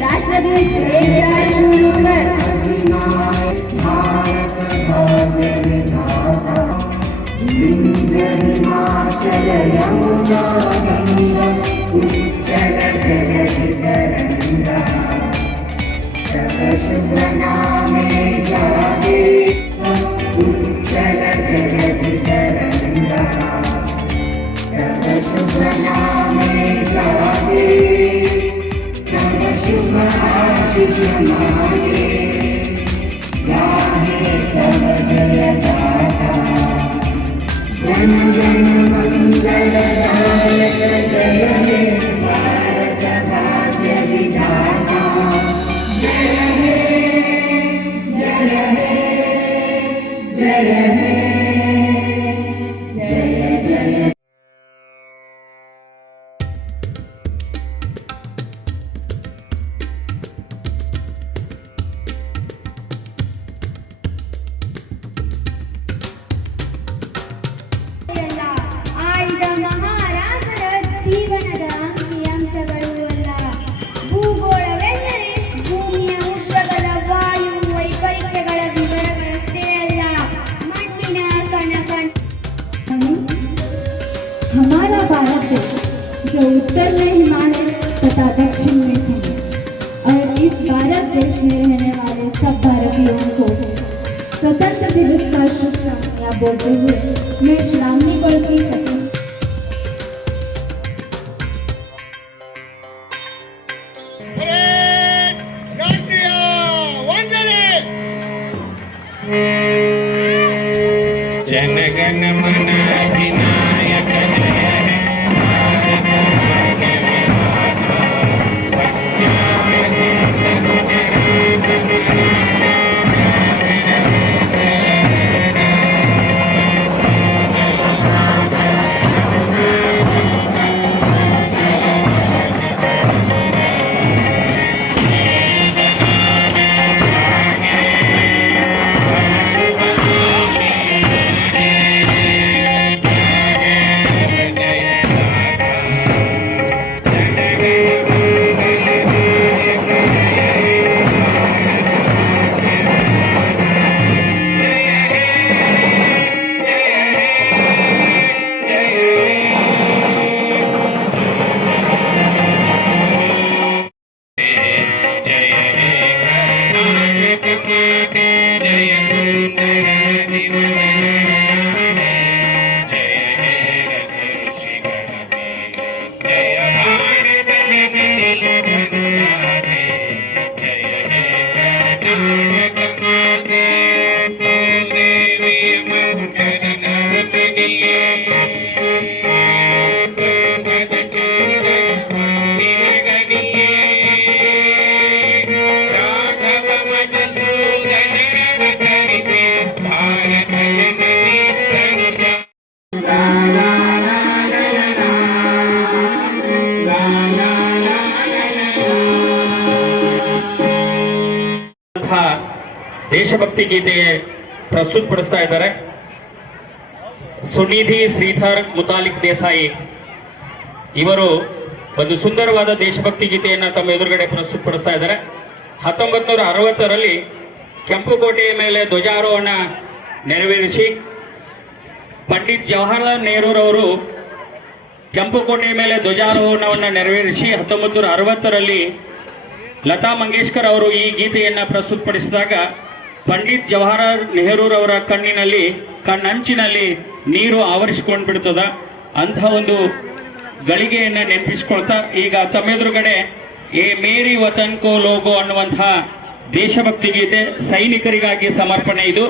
राष्ट्रगीत शुरू कर। हिमाचल यमुना गंगा उच्चल जलधि तरंगा तव शुभ नामे जागे उच्चल जलधि तरंगा तव शुभ नामे जागे तव शुभ आशीष मांगे गाहे तव जय गाथा जन गण मंगलदायक जय हे भारत भाग्य विधाता जय हे जय हे जय हे जय जय। हमारा भारत देश जो उत्तर में हिमालय तथा दक्षिण में समुद्र और इस भारत देश में रहने वाले सब भारतीयों को स्वतंत्र दिवस का शुभकामनाएं बोलते हुए मैं श्रावणी बड़की राष्ट्रीय वंदने जन गण मन अधिनायक ದೇಶಭಕ್ತಿ ಗೀತೆ ಪ್ರಸ್ತುತಪಡಿಸ್ತಾ ಇದ್ದಾರೆ ಸುನಿಧಿ ಶ್ರೀಧರ್ ಮುತಾಲಿಕ್ ದೇಸಾಯಿ ಇವರು ಒಂದು ಸುಂದರವಾದ ದೇಶಭಕ್ತಿ ಗೀತೆಯನ್ನು ತಮ್ಮ ಎದುರುಗಡೆ ಪ್ರಸ್ತುತಪಡಿಸ್ತಾ ಇದ್ದಾರೆ 1960ರಲ್ಲಿ ಕೆಂಪುಕೋಟೆಯ ಮೇಲೆ ಧ್ವಜಾರೋಹಣ ನೆರವೇರಿಸಿ ಪಂಡಿತ್ ಜವಾಹರಲಾಲ್ ನೆಹರೂರವರು ಕೆಂಪುಕೋಟೆಯ ಮೇಲೆ ಧ್ವಜಾರೋಹಣವನ್ನು ನೆರವೇರಿಸಿ 1960ರಲ್ಲಿ ಲತಾ ಮಂಗೇಶ್ಕರ್ ಅವರು ಈ ಗೀತೆಯನ್ನು ಪ್ರಸ್ತುತಪಡಿಸಿದಾಗ ಪಂಡಿತ್ ಜವಾಹರಲಾಲ್ ನೆಹರೂರವರ ಕಣ್ಣಂಚಿನಲ್ಲಿ ನೀರು ಆವರಿಸಿಕೊಂಡು ಬಿಡುತ್ತದೆ. ಅಂಥ ಒಂದು ಗಳಿಗೆಯನ್ನು ನೆನಪಿಸ್ಕೊಳ್ತಾ ಈಗ ತಮ್ಮೆದುರುಗಡೆ ಏ ಮೇರಿ ವತನ್ ಕೋ ಲೋಗೋ ಅನ್ನುವಂತಹ ದೇಶಭಕ್ತಿ ಗೀತೆ ಸೈನಿಕರಿಗಾಗಿ ಸಮರ್ಪಣೆ. ಇದು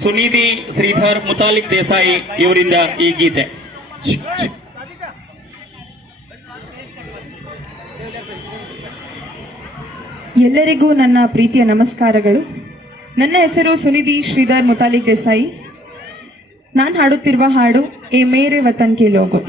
ಸುನಿಧಿ ಶ್ರೀಧರ್ ಮುತಾಲಿಕ್ ದೇಸಾಯಿ ಇವರಿಂದ ಈ ಗೀತೆ. ಎಲ್ಲರಿಗೂ ನನ್ನ ಪ್ರೀತಿಯ ನಮಸ್ಕಾರಗಳು. ನನ್ನ ಹೆಸರು ಸುನಿಧಿ ಶ್ರೀಧರ್ ಮುತಾಲಿಕ್ ದೇಸಾಯಿ. ನಾನು ಹಾಡುತ್ತಿರುವ ಹಾಡು ಎ ಮೇರೆ ವತನ್ ಕೆ ಲೋಗೋ.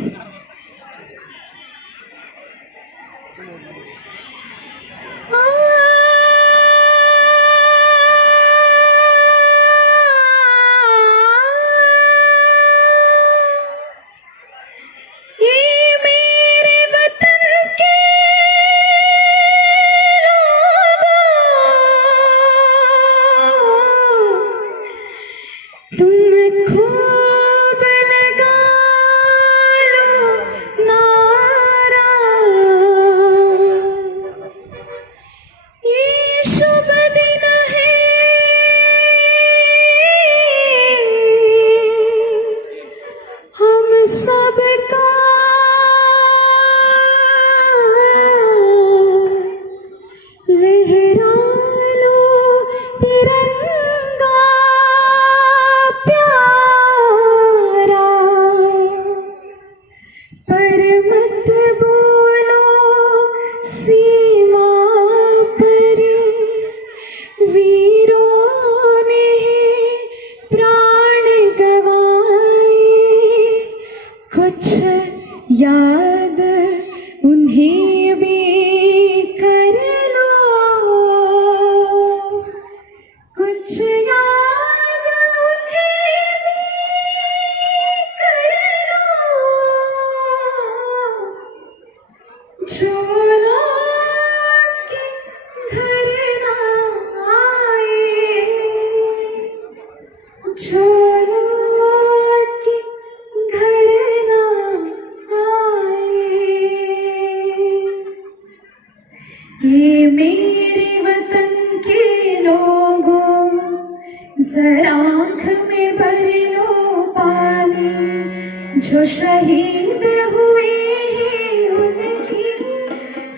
याद उन्हें भी कर लो, कुछ याद उन्हें भी कर लो, जो लौट के घर ना आए, जो लौट के घर ना ये मेरे वतन के लोगों, जरा आँख में भर लो पानी, जो शहीद हुए हैं उनकी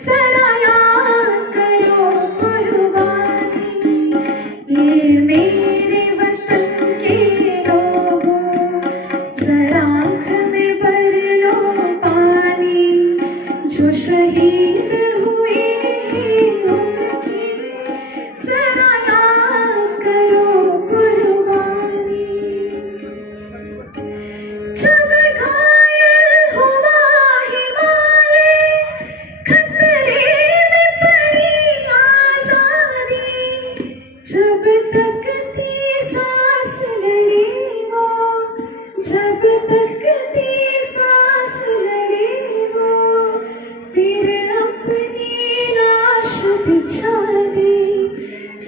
जरा याद करो कुर्बानी। ये मेरे वतन के लोगों, जरा आँख में भर लो पानी, जो शहीद हुए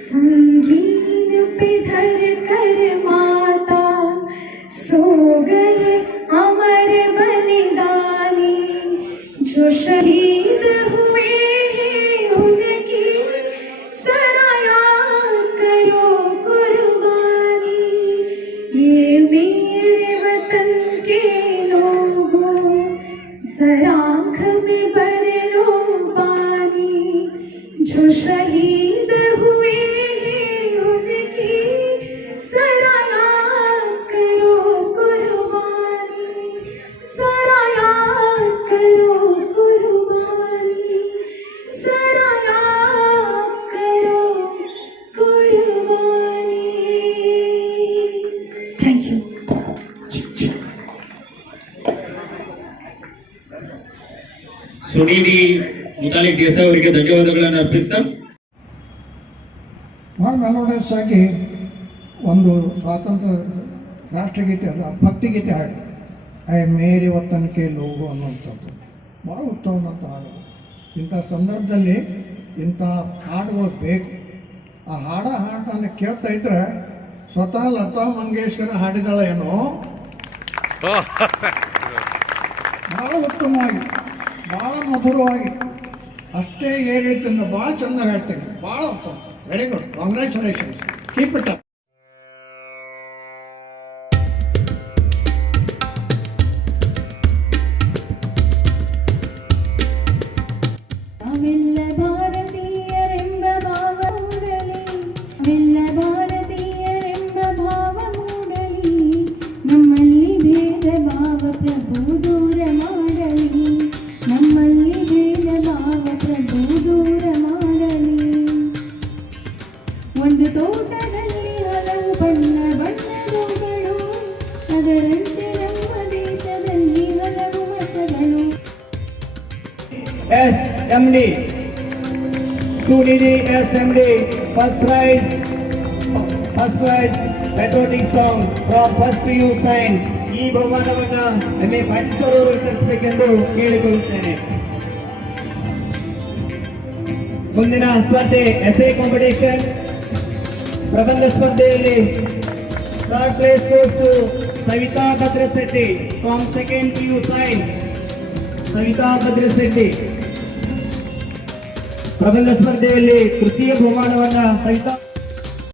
संगीन पे धर कर माता सो गए अमर बलिदानी, जो शहीद हुए हैं उनकी जरा याद करो कुर्बानी। ये मेरे वतन के लोगों, जरा आँख में भर लो पानी, जो शहीद हुए हैं उनकी जरा याद करो कुर्बानी, जरा याद करो कुर्बानी, जरा याद करो कुर्बानी। Thank you. ಸುನಿಧಿ ಮುತಾಲಿಕ್ ದೇಸಾಯಿ ಅವರಿಗೆ ಧನ್ಯವಾದಗಳನ್ನು ಅರ್ಪಿಸ್ತಾ ಭಾಳ ಮೆಲೋಡಿಯಸ್ ಆಗಿ ಒಂದು ಸ್ವಾತಂತ್ರ್ಯ ರಾಷ್ಟ್ರಗೀತೆ ಅಲ್ಲ, ಭಕ್ತಿಗೀತೆ ಹಾಡು ಐ ಮೇರಿ ವತನ್ಕೆ ಲೋಗೋ ಅನ್ನುವಂಥದ್ದು ಭಾಳ ಉತ್ತಮವಾದಂಥ ಹಾಡು. ಇಂಥ ಸಂದರ್ಭದಲ್ಲಿ ಇಂಥ ಹಾಡುಗಳು ಬೇಕು. ಆ ಹಾಡನ್ನು ಕೇಳ್ತಾ ಇದ್ರೆ ಸ್ವತಃ ಲತಾ ಮಂಗೇಶ್ಕರ್ ಹಾಡಿದಳ ಏನೋ, ಭಾಳ ಉತ್ತಮವಾಗಿ, ಭಾಳ ಮಧುರವಾಗಿ, ಅಷ್ಟೇ ಏ ರೀತಿಯಿಂದ ಭಾಳ ಚೆನ್ನಾಗಿ ಹಾಡ್ತೇನೆ. ಭಾಳ ಉತ್ತಮ. Very good. Congratulations. Keep it up. ಭಾರತೀಯರೆಂಬ ಭಾವ ಮೂಡಲಿ, ಭಾರತೀಯರೆಂಬ ಭಾವ ಭೇದ ಭಾವ ಪ್ರಭು ದೂರ ಮಾಡಲಿ, ನಮ್ಮಲ್ಲಿ ಭೇದ ಭಾವ ಪ್ರಭು ದೂರ ಮಾಡಲಿ. ಒಂದು ತೋಟದಲ್ಲಿ ಹಲವು ಬಣ್ಣ ಬಣ್ಣದವುಗಳು, ಅದರಂತೆ ನಮ್ಮ ದೇಶದಲ್ಲಿ ಹಲವು ಮತಗಳು. SMD, 2DD SMD, first prize patriotic song from first PU science. ಈ ಬಹುಮಾನವನ್ನ MA ಪಾಟೀಲ್ಕರ್ ಅವರು ವಿತರಿಸಬೇಕೆಂದು ಕೇಳಿಕೊಳ್ಳುತ್ತೇನೆ. ಮುಂದಿನ ಸ್ಪರ್ಧೆ ಎಸ್ಎ ಕಾಂಪಿಟೇಷನ್ ಪ್ರಬಂಧ ಸ್ಪರ್ಧೆಯಲ್ಲಿ third place goes to Savita Bhadrashetti from second PU science. Savita Bhadrashetti ಪ್ರಬಂಧ ಸ್ಪರ್ಧೆಯಲ್ಲಿ ತೃತೀಯ ಬಹುಮಾನವನ್ನ ಸವಿತಾ